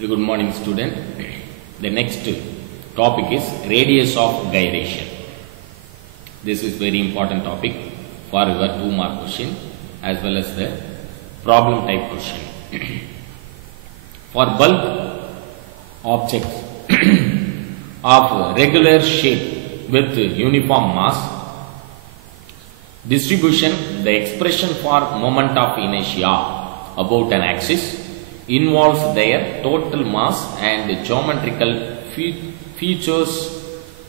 Good morning, student. The next topic is radius of gyration. This is very important topic for your 2-mark question as well as the problem type question. For bulk objects of regular shape with uniform mass distribution, the expression for moment of inertia about an axis involves their total mass and geometrical features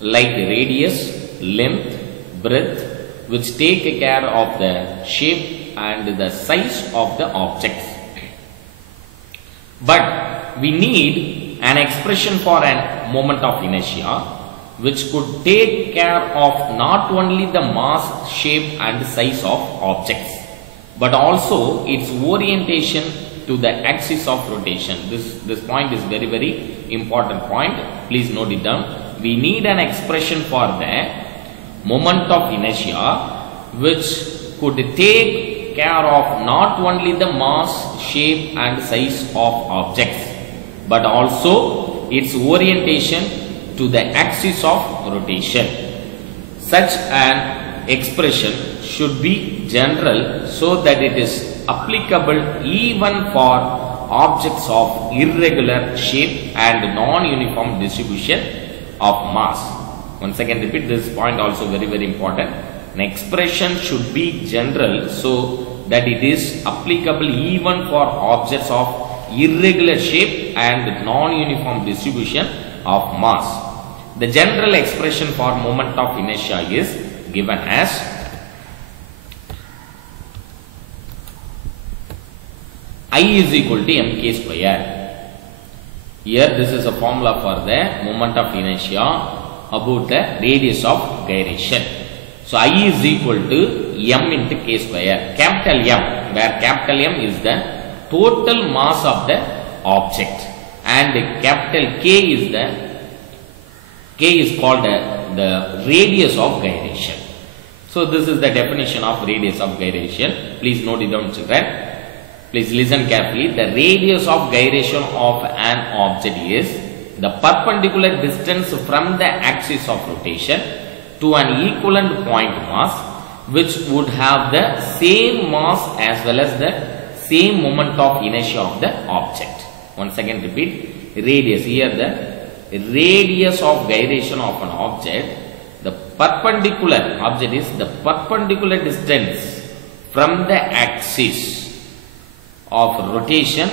like radius, length, breadth, which take care of the shape and the size of the objects. But we need an expression for a moment of inertia which could take care of not only the mass, shape and size of objects, but also its orientation to the axis of rotation. This point is very important point. Please note it down. We need an expression for the moment of inertia which could take care of not only the mass, shape and size of objects, but also its orientation to the axis of rotation. Such an expression should be general so that it is applicable even for objects of irregular shape and non-uniform distribution of mass. Once again repeat, this point also very important. An expression should be general so that it is applicable even for objects of irregular shape and non-uniform distribution of mass. The general expression for moment of inertia is given as I is equal to mk square. Here this is a formula for the moment of inertia about the radius of gyration. So I is equal to m into k square. Capital M, where capital M is the total mass of the object, and capital K is called the radius of gyration. So this is the definition of radius of gyration. Please note it down, children. Please listen carefully. The radius of gyration of an object is the perpendicular distance from the axis of rotation to an equivalent point mass which would have the same mass as well as the same moment of inertia of the object. Once again repeat, radius. Here the radius of gyration of an object, the perpendicular object is the perpendicular distance from the axis of rotation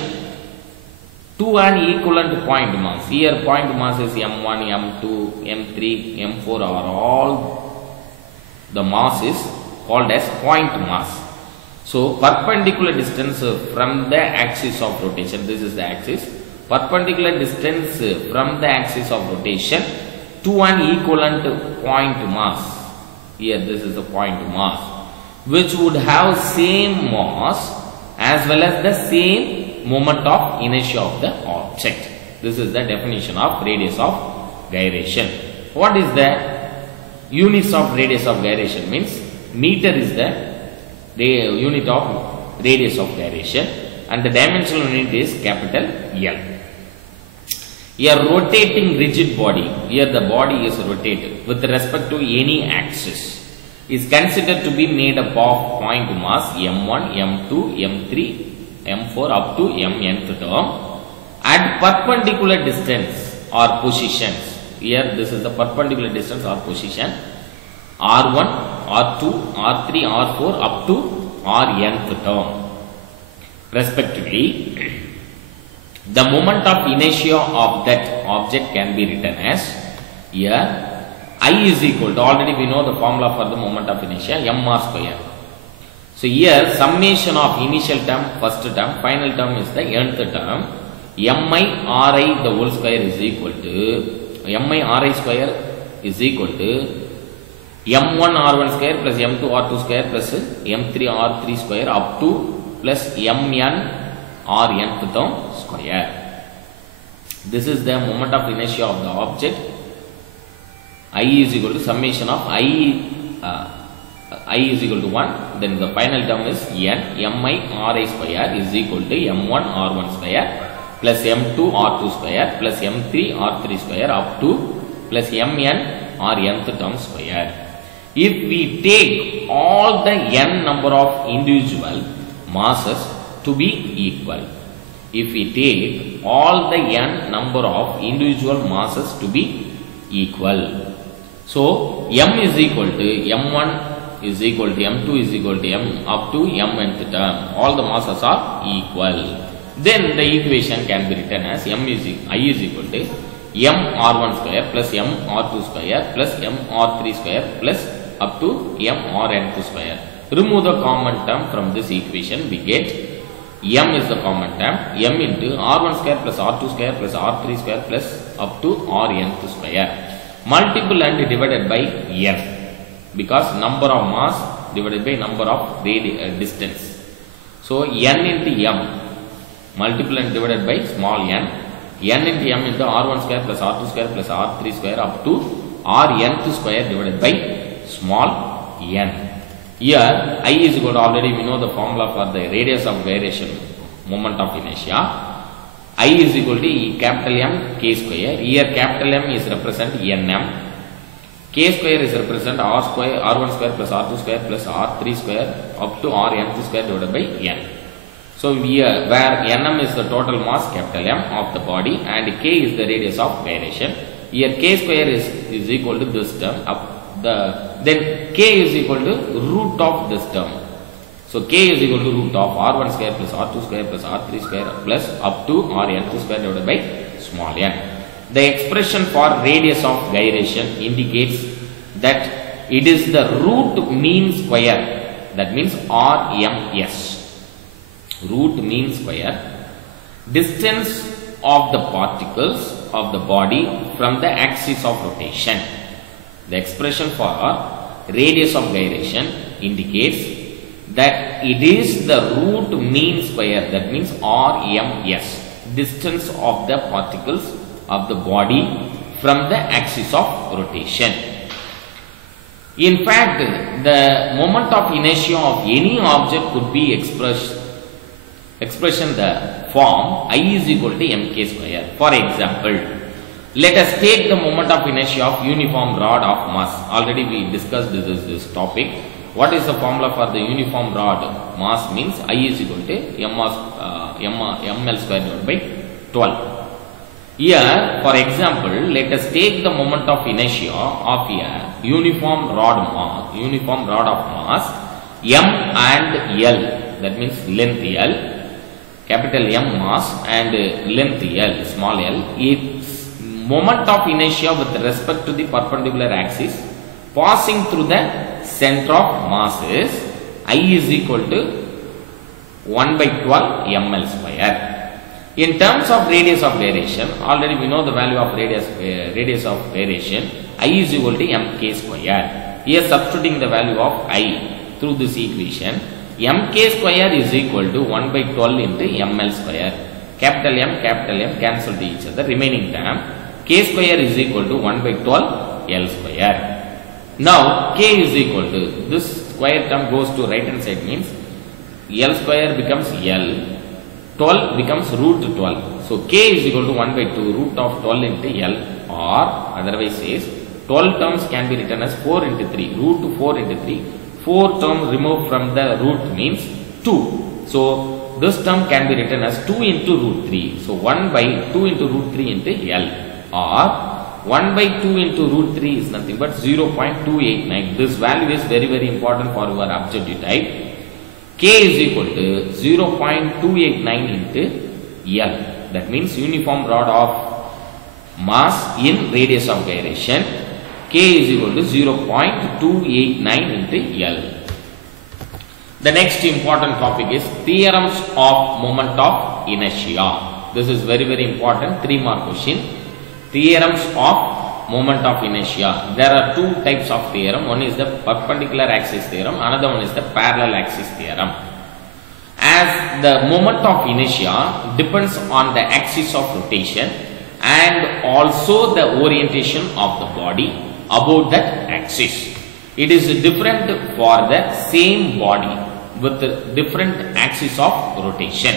to an equivalent point mass. Here point mass is m1, m2, m3, m4 are all the mass is called as point mass. So perpendicular distance from the axis of rotation, this is the axis, perpendicular distance from the axis of rotation to an equivalent point mass. Here this is the point mass which would have same mass as well as the same moment of inertia of the object. This is the definition of radius of gyration. What is the units of radius of gyration? Means meter is the unit of radius of gyration and the dimensional unit is capital L. Here rotating rigid body, here the body is rotated with respect to any axis, is considered to be made up of point mass m1, m2, m3, m4 up to mnth term at perpendicular distance or positions. Here this is the perpendicular distance or position r1, r2, r3, r4 up to rnth term respectively. The moment of inertia of that object can be written as, here I is equal to, already we know the formula for the moment of inertia, mr square. So here summation of initial term, first term, final term is the nth term, mi ri the whole square is equal to, mi ri square is equal to m1 r1 square plus m2 r2 square plus m3 r3 square up to plus mn rnth term square. This is the moment of inertia of the object. I is equal to summation of I is equal to 1, then the final term is n mi ri square is equal to m1 r1 square plus m2 r2 square plus m3 r3 square up to plus mn or nth term square. If we take all the n number of individual masses to be equal, if we take all the n number of individual masses to be equal, so m is equal to m1 is equal to m2 is equal to m up to mnth term, all the masses are equal, then the equation can be written as I is equal to m r1 square plus m r2 square plus m r3 square plus up to m rnth square. Remove the common term from this equation, we get m is the common term, m into r1 square plus r2 square plus r3 square plus up to rnth square. Multiple and divided by n, because number of mass divided by number of distance. So n into m, multiple and divided by small n, n into m into r1 square plus r2 square plus r3 square up to rnth square divided by small n. Here I is equal to, already we know the formula for the radius of gyration moment of inertia. I is equal to capital M k square. Here capital M is represent nm, k square is represent r square, r1 square plus r2 square plus r3 square up to rnth square divided by n. So here where nm is the total mass capital M of the body and k is the radius of gyration, here k square is equal to this term up then k is equal to root of this term. So k is equal to root of r1 square plus r2 square plus r3 square plus up to rnth square divided by small n. The expression for radius of gyration indicates that it is the root mean square, that means RMS, root mean square, distance of the particles of the body from the axis of rotation. The expression for radius of gyration indicates that it is the root mean square, that means RMS, distance of the particles of the body from the axis of rotation. In fact, the moment of inertia of any object could be expression the form I is equal to mk square. For example, let us take the moment of inertia of uniform rod of mass. Already we discussed this topic. What is the formula for the uniform rod mass? Means I is equal to ml square divided by 12. Here, for example, let us take the moment of inertia of a uniform rod of mass m and l, that means length l, capital M mass and length l, small l. Its moment of inertia with respect to the perpendicular axis passing through the center of mass is I is equal to 1 by 12 ml square. In terms of radius of gyration, already we know the value of radius of gyration, I is equal to mk square. Here substituting the value of I through this equation, mk square is equal to 1 by 12 into ml square. Capital M cancel to each other, remaining term k square is equal to 1 by 12 L square. Now k is equal to, this square term goes to right hand side, means L square becomes L, 12 becomes root 12. So k is equal to 1 by 2 root of 12 into L, or otherwise says 12 terms can be written as 4 into 3, root 4 into 3. 4 terms removed from the root means 2. So this term can be written as 2 into root 3. So 1 by 2 into root 3 into L, or 1 by 2 into root 3 is nothing but 0.289. This value is very important for your objective type. K is equal to 0.289 into L. That means uniform rod of mass in radius of gyration. K is equal to 0.289 into L. The next important topic is theorems of moment of inertia. This is very important, 3 mark question. Theorems of moment of inertia. There are 2 types of theorem. One is the perpendicular axis theorem, another one is the parallel axis theorem. As the moment of inertia depends on the axis of rotation and also the orientation of the body about that axis. It is different for the same body with different axis of rotation.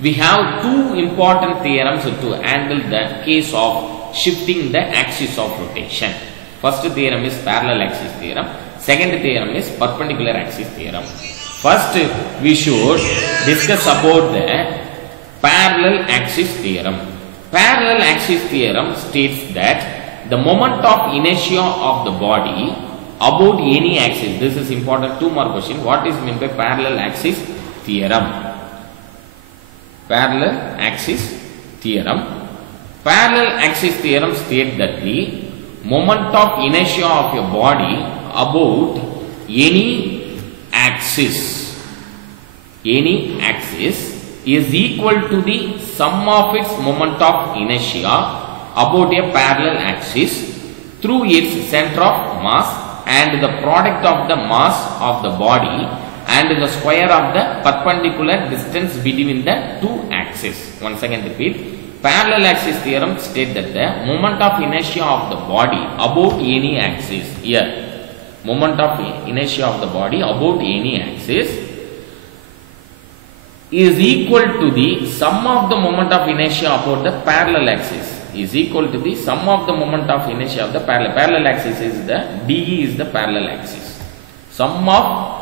We have two important theorems to handle the case of shifting the axis of rotation. First theorem is parallel axis theorem. Second theorem is perpendicular axis theorem. First, we should discuss about the parallel axis theorem. Parallel axis theorem states that the moment of inertia of the body about any axis. This is important. Two more questions. What is meant by parallel axis theorem? Parallel axis theorem. Parallel axis theorem states that the moment of inertia of your body about any axis is equal to the sum of its moment of inertia about a parallel axis through its center of mass and the product of the mass of the body and the square of the perpendicular distance between the two axes. Once again repeat. Parallel axis theorem states that the moment of inertia of the body about any axis, here moment of inertia of the body about any axis is equal to the sum of the moment of inertia about the parallel axis is equal to the sum of the moment of inertia of the parallel axis is the DE is the parallel axis. Sum of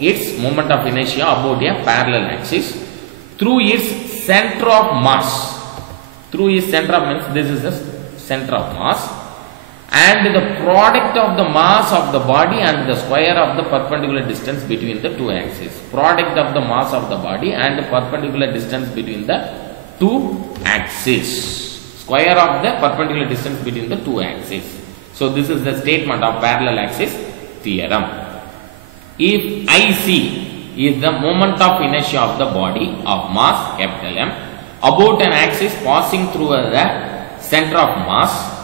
its moment of inertia about a parallel axis through its center of mass. Through its center of mass, this is the center of mass, and the product of the mass of the body and the square of the perpendicular distance between the two axes. Product of the mass of the body and the perpendicular distance between the two axes. Square of the perpendicular distance between the two axes. So this is the statement of parallel axis theorem. If IC is the moment of inertia of the body of mass capital M about an axis passing through the center of mass,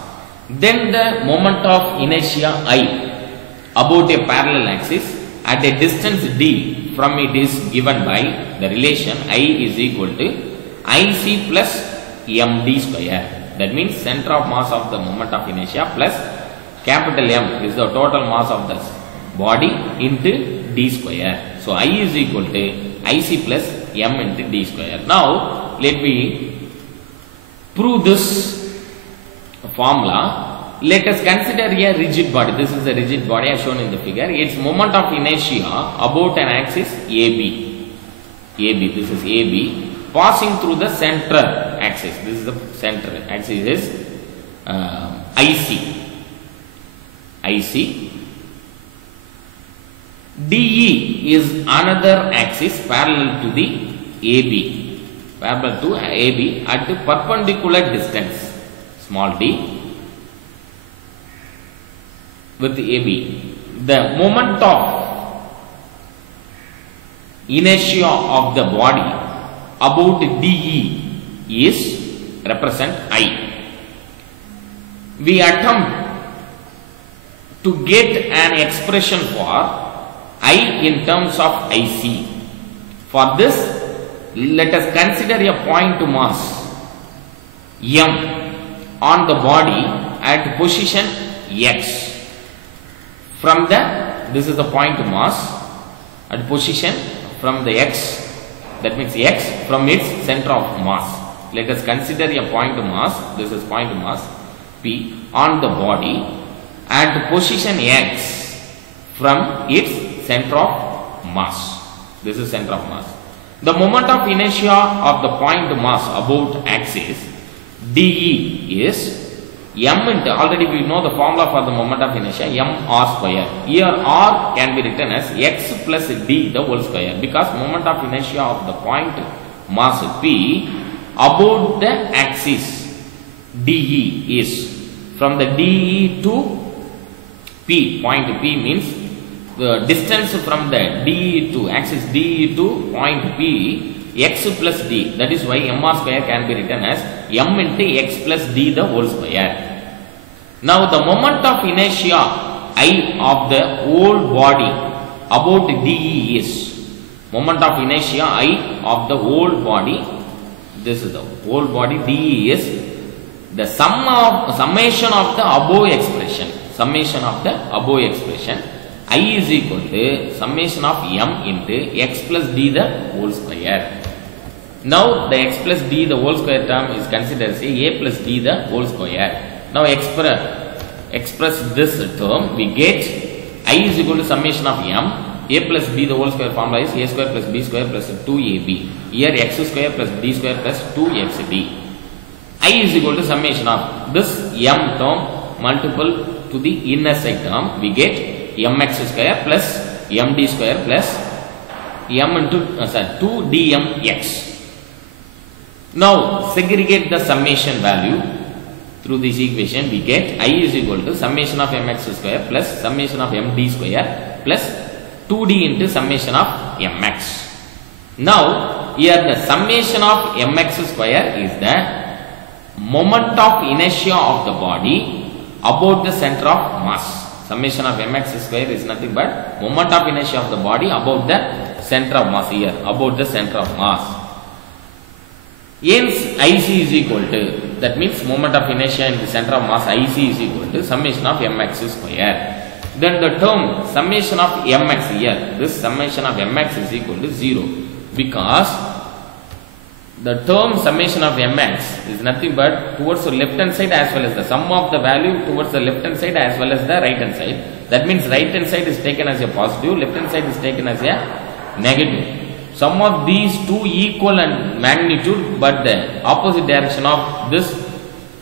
then the moment of inertia I about a parallel axis at a distance d from it is given by the relation I is equal to IC plus md square. That means center of mass of the moment of inertia plus capital M is the total mass of the body into d square. So I is equal to IC plus m into d square. Now let me prove this formula. Let us consider a rigid body. This is a rigid body as shown in the figure. Its moment of inertia about an axis AB. This is AB. Passing through the center axis. This is the center axis is IC. DE is another axis parallel to the AB. Parallel to AB at the perpendicular distance small d with the AB. The moment of inertia of the body about DE is represent I. We attempt to get an expression for I in terms of IC. For this, let us consider a point mass M on the body at position X. From this is the point mass at position from the X. That means X from its center of mass. Let us consider a point mass. This is point mass P on the body at position X from its center of mass. This is center of mass. The moment of inertia of the point mass about axis DE is M into, already we know the formula for the moment of inertia, M R square. Here R can be written as X plus D the whole square, because moment of inertia of the point mass P about the axis DE is from the DE to P. Point P means the distance from the DE to axis DE to point P, X plus D. That is why MR square can be written as M into X plus D the whole square. Now the moment of inertia I of the whole body about DE is moment of inertia I of the whole body. This is the whole body. DE is the summation of the above expression. Summation of the above expression. I is equal to summation of M into X plus D the whole square. Now the x plus d the whole square term is considered as a plus d the whole square. Now express this term, we get I is equal to summation of m. A plus b the whole square formula is a square plus b square plus 2ab. Here x square plus b square plus 2xd. I is equal to summation of this m term multiple to the inner side term. We get mx square plus md square plus m into 2dmx. Now segregate the summation value through this equation. We get I is equal to summation of mx square plus summation of md square plus 2d into summation of mx. Now here the summation of mx square is the moment of inertia of the body about the center of mass. Summation of mx square is nothing but moment of inertia of the body about the center of mass, here about the center of mass. Hence IC is equal to, that means moment of inertia in the center of mass IC is equal to summation of mx square. Then the term summation of mx here, this summation of mx is equal to 0, because the term summation of mx is nothing but towards the left hand side as well as the sum of the value towards the left hand side as well as the right hand side. That means right hand side is taken as a positive, left hand side is taken as a negative. Sum of these two equal in magnitude, but the opposite direction of this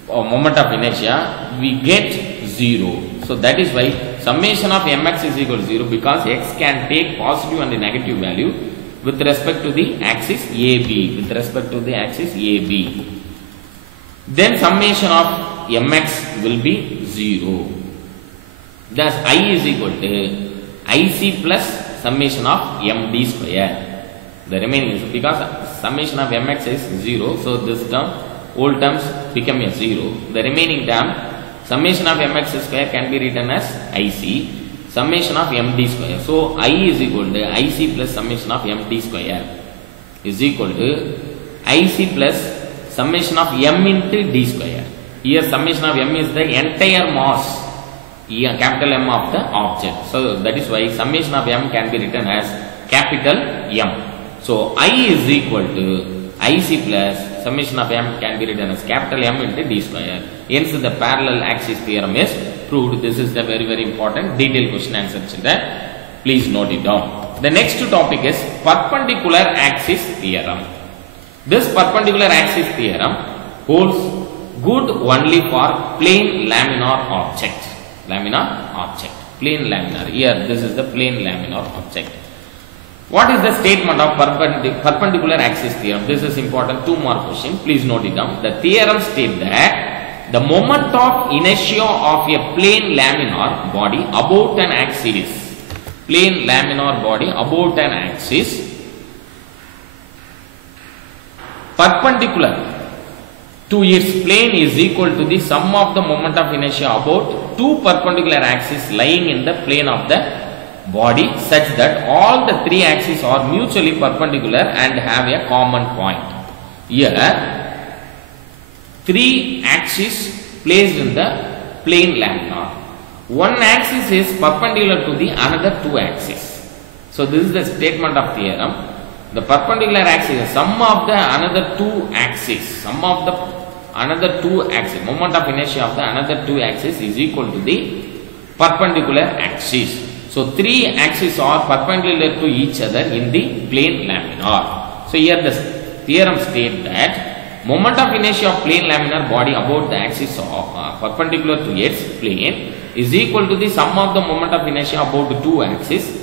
moment of inertia, we get 0. So that is why summation of mx is equal to 0, because x can take positive and negative value with respect to the axis AB. With respect to the axis AB. Then summation of mx will be 0. Thus I is equal to IC plus summation of md square. The remaining is, because summation of mx is 0, so this term, all terms become a 0. The remaining term, summation of mx square can be written as IC, summation of md square. So I is equal to IC plus summation of md square is equal to IC plus summation of m into d square. Here summation of m is the entire mass, capital M of the object. So that is why summation of m can be written as capital M. So I is equal to IC plus summation of m can be written as capital M into d square. Hence the parallel axis theorem is proved. This is the very important detailed question answer, children. Please note it down. The next topic is perpendicular axis theorem. This perpendicular axis theorem holds good only for plane laminar object. Laminar object. Plane laminar. Here this is the plane laminar object. What is the statement of perpendicular axis theorem? This is important. 2 more questions. Please note it down. The theorem states that the moment of inertia of a plane laminar body about an axis, plane laminar body about an axis, perpendicular to its plane is equal to the sum of the moment of inertia about two perpendicular axes lying in the plane of the body, such that all the 3 axes are mutually perpendicular and have a common point. Here 3 axes placed in the plane laminar. One axis is perpendicular to the another 2 axes. So this is the statement of theorem. The perpendicular axis, sum of the another 2 axes, sum of the another 2 axes, moment of inertia of the another 2 axes is equal to the perpendicular axis. So 3 axes are perpendicular to each other in the plane laminar. So here the theorem states that moment of inertia of plane laminar body about the axis of perpendicular to its plane is equal to the sum of the moment of inertia about the 2 axes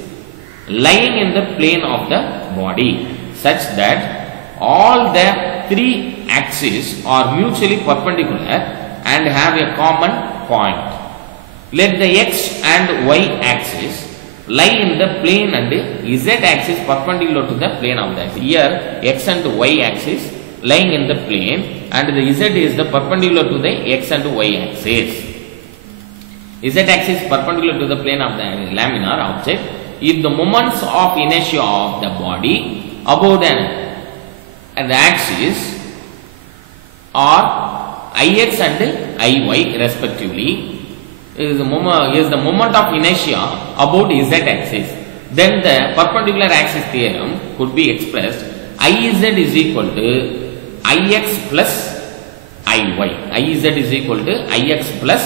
lying in the plane of the body, such that all the 3 axes are mutually perpendicular and have a common point. Let the x and y axis lie in the plane and z axis perpendicular to the plane of the axis. Here x and y axis lying in the plane and the z is the perpendicular to the x and y axis. Z axis perpendicular to the plane of the laminar object. If the moments of inertia of the body about an axis are Ix and Iy respectively, is the moment of inertia about z axis, then the perpendicular axis theorem could be expressed Iz is equal to Ix plus Iy. Iz is equal to Ix plus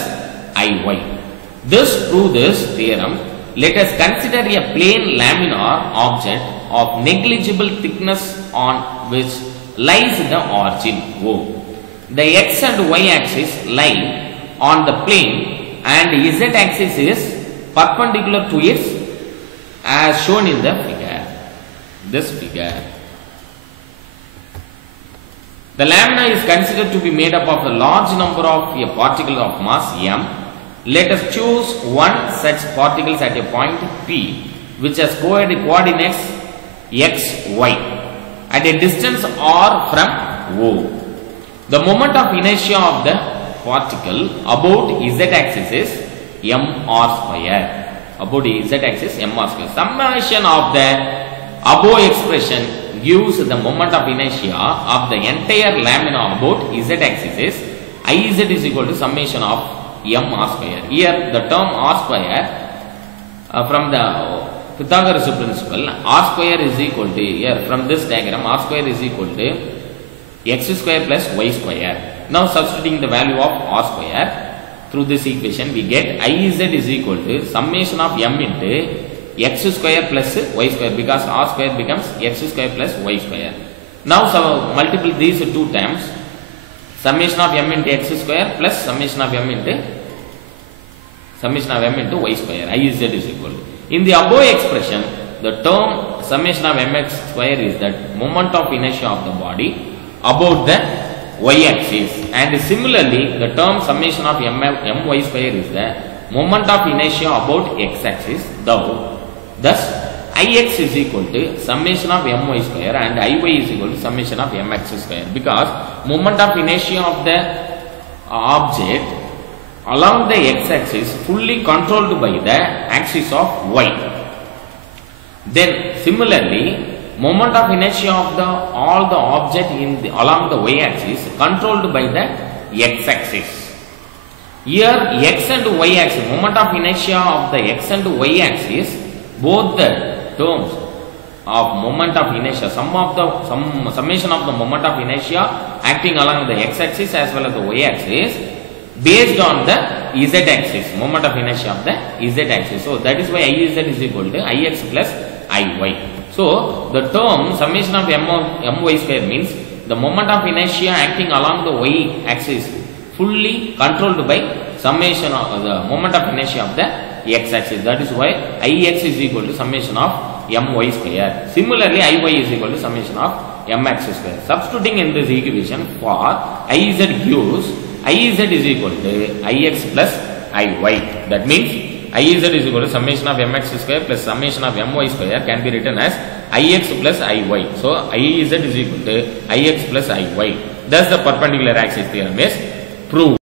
Iy. This prove this theorem. Let us consider a plain laminar object of negligible thickness on which lies the origin O. The x and y axis lie on the plane and z axis is perpendicular to it as shown in the figure. This figure. The lamina is considered to be made up of a large number of a particle of mass m. Let us choose one such particle at a point P which has coordinates x, y at a distance r from O. The moment of inertia of the particle about z axis is mr square. About z axis mr square. Summation of the above expression gives the moment of inertia of the entire lamina about z axis is Iz is equal to summation of m r square. Here the term r square from the Pythagoras principle, r square is equal to, here from this diagram, r square is equal to x square plus y square. Now substituting the value of r square through this equation, we get Iz is equal to summation of m into x square plus y square, because r square becomes x square plus y square. Now multiply these two terms, summation of m into x square plus summation of m into y square. Iz is equal to. In the above expression, the term summation of mx square is that moment of inertia of the body about the y axis, and similarly the term summation of my square is the moment of inertia about x axis. Thus Ix is equal to summation of my square and Iy is equal to summation of mx square, because moment of inertia of the object along the x-axis fully controlled by the axis of y. Then similarly, moment of inertia of all the object along the y-axis controlled by the x-axis. Here x and y-axis, moment of inertia of the x and y-axis, both the terms of moment of inertia, summation of the moment of inertia acting along the x-axis as well as the y-axis, based on the z-axis, moment of inertia of the z-axis. So that is why Iz is equal to Ix plus Iy. So the term summation of my square means the moment of inertia acting along the y-axis fully controlled by summation of the moment of inertia of the x-axis. That is why Ix is equal to summation of my square. Similarly, Iy is equal to summation of mx square. Substituting in this equation for Iz gives Iz is equal to Ix plus Iy. That means Iz is equal to summation of mx square plus summation of my square can be written as Ix plus Iy. So Iz is equal to Ix plus Iy. Thus the perpendicular axis theorem is proved.